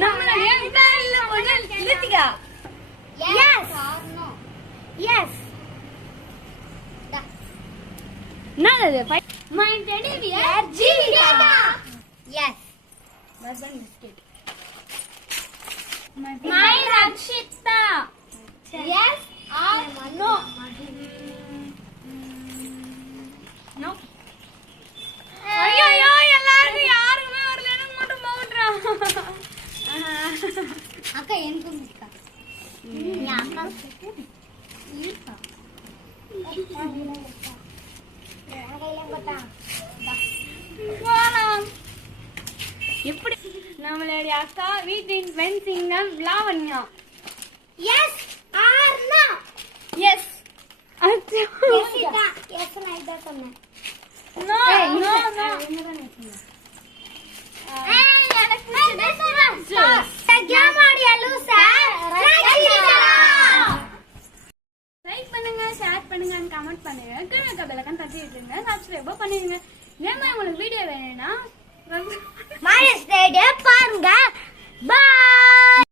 நம்மளுடைய வேல்ல பொண்ணு Lithika. Yes or no? Yes. என்னது? My teddy bear Jeevika. Yes. Husband biscuit. My Rakshita. Yes or no? No. ஐயோ எல்லாரும் யாருமே வரல, எனக்கு மட்டும் போடுறா. அக்கா எனக்கு இருக்கா? நீ அக்கா இருக்கா? எப்படி நம்மளுடைய அக்கா வீட்டின் பெண் சிங்கம் Lavanya. Yes or no? Yes. Yes நான் இத சொன்னேன். No no no. லைக் பண்ணுங்க, ஷேர் பண்ணுங்க, கமெண்ட் பண்ணுங்க, கீழே பெல் ஐகான் தட்டி விட்டுருங்க, சப்ஸ்கிரைப் பண்ணிடுங்க. இதே மாதிரி உங்களுக்கு வீடியோ வேணும்னா பாருங்க. Bye.